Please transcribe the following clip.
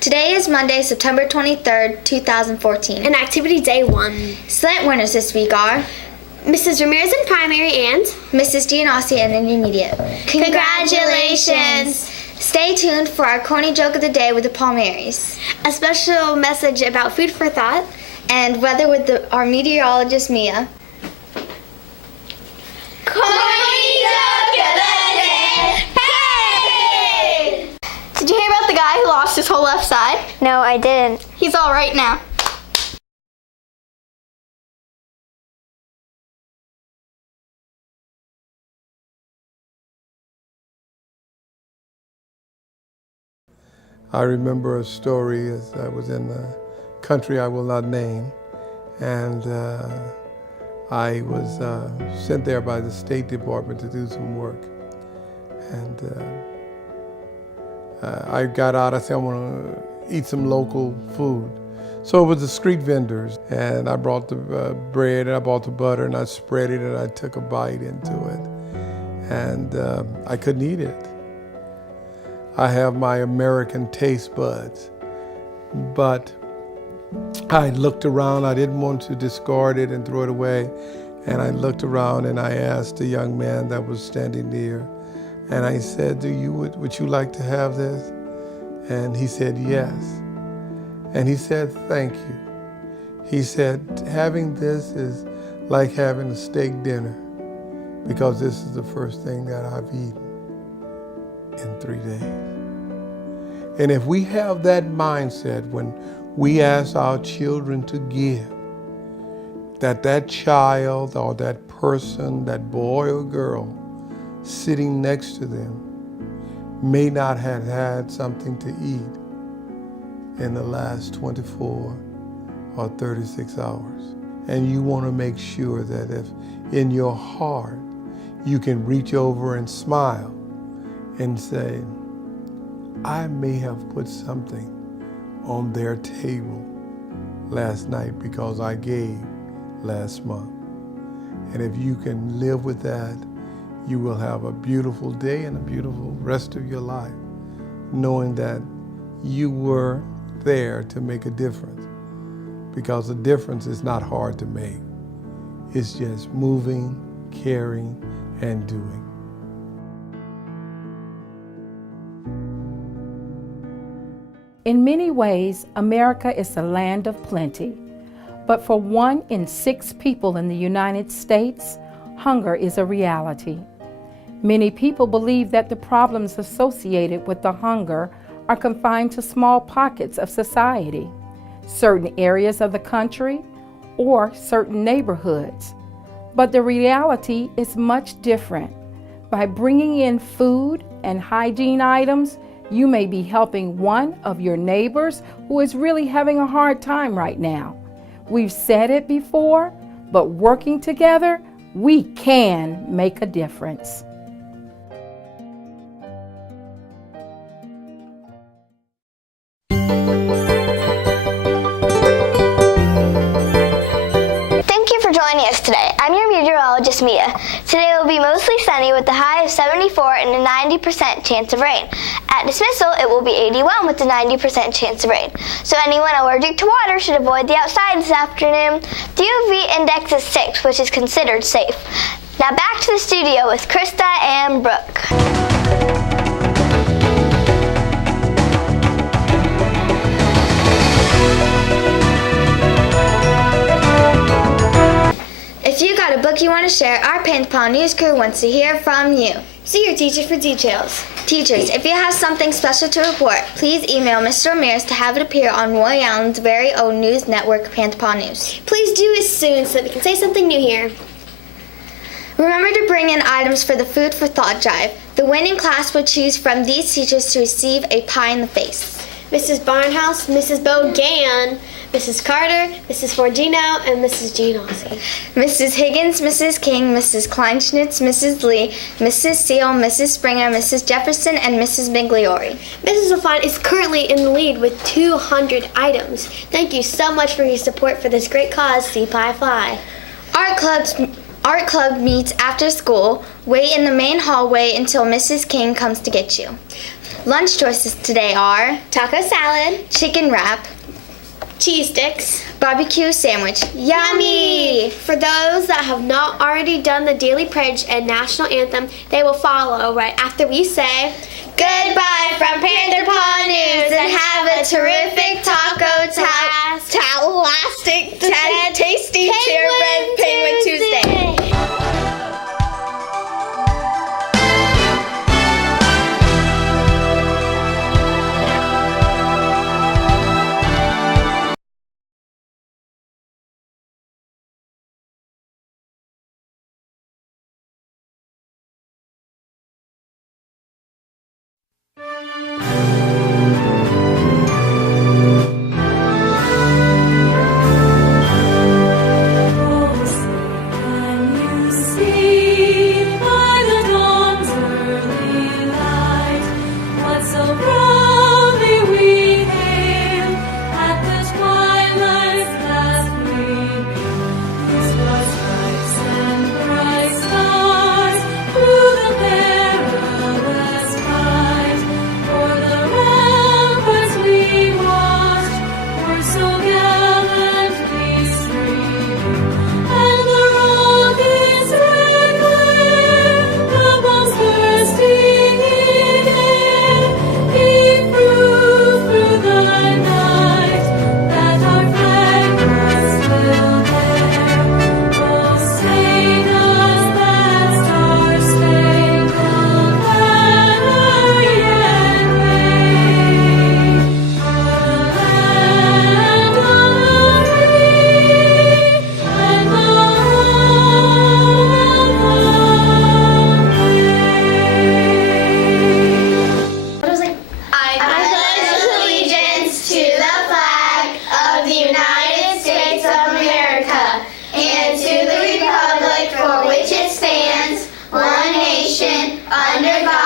Today is Monday, September 23rd, 2014. And Activity Day 1. Slant winners this week are Mrs. Ramirez in primary and Mrs. Giannossi in intermediate. Congratulations! Stay tuned for our corny joke of the day with the Palmieri's. A special message about food for thought. And weather with our meteorologist, Mia. Corny joke of the day! Hey! Did you hear about the guy who lost his whole left side? No, I didn't. He's all right now. I remember a story as I was in a country I will not name, and I was sent there by the State Department to do some work. And I got out, I said, I want to eat some local food. So it was the street vendors, and I brought the bread, and I bought the butter, and I spread it, and I took a bite into it. And I couldn't eat it. I have my American taste buds, but I looked around. I didn't want to discard it and throw it away. And I looked around and I asked a young man that was standing near, and I said, would you like to have this? And he said, yes. And he said, thank you. He said, having this is like having a steak dinner, because this is the first thing that I've eaten in 3 days. And if we have that mindset when we ask our children to give, that child or that person, that boy or girl sitting next to them may not have had something to eat in the last 24 or 36 hours. And you want to make sure that if in your heart you can reach over and smile and say, I may have put something on their table last night because I gave last month. And if you can live with that, you will have a beautiful day and a beautiful rest of your life, knowing that you were there to make a difference. Because a difference is not hard to make. It's just moving, caring, and doing. In many ways, America is a land of plenty. But for 1 in 6 people in the United States, hunger is a reality. Many people believe that the problems associated with the hunger are confined to small pockets of society, certain areas of the country, or certain neighborhoods. But the reality is much different. By bringing in food and hygiene items, you may be helping one of your neighbors who is really having a hard time right now. We've said it before, but working together, we can make a difference. Thank you for joining us today. I'm your meteorologist, Mia. Today will be mostly sunny with a high of 74 and a 90% chance of rain. At dismissal, it will be 81 with a 90% chance of rain. So anyone allergic to water should avoid the outside this afternoon. The UV index is 6, which is considered safe. Now back to the studio with Krista and Brooke. If you got a book you want to share, our Panther Paw news crew wants to hear from you. See your teacher for details. Teachers, if you have something special to report, please email Mr. Ramirez to have it appear on Roy Allen's very own news network, Panther Paw News. Please do it soon so that we can say something new here. Remember to bring in items for the Food for Thought Drive. The winning class will choose from these teachers to receive a pie in the face. Mrs. Barnhouse, Mrs. Bogan, Mrs. Carter, Mrs. Forgino, and Mrs. Giannossi. Mrs. Higgins, Mrs. King, Mrs. Kleinschnitz, Mrs. Lee, Mrs. Seal, Mrs. Springer, Mrs. Jefferson, and Mrs. Migliori. Mrs. LaFont is currently in the lead with 200 items. Thank you so much for your support for this great cause, See Pie Fly. Art club meets after school. Wait in the main hallway until Mrs. King comes to get you. Lunch choices today are Taco salad, chicken wrap, cheese sticks, barbecue sandwich. Yummy! For those that have not already done the daily pledge and national anthem, they will follow right after we say Goodbye from Panther Paw News and have a terrific tasty Red Penguin Tuesday. under God.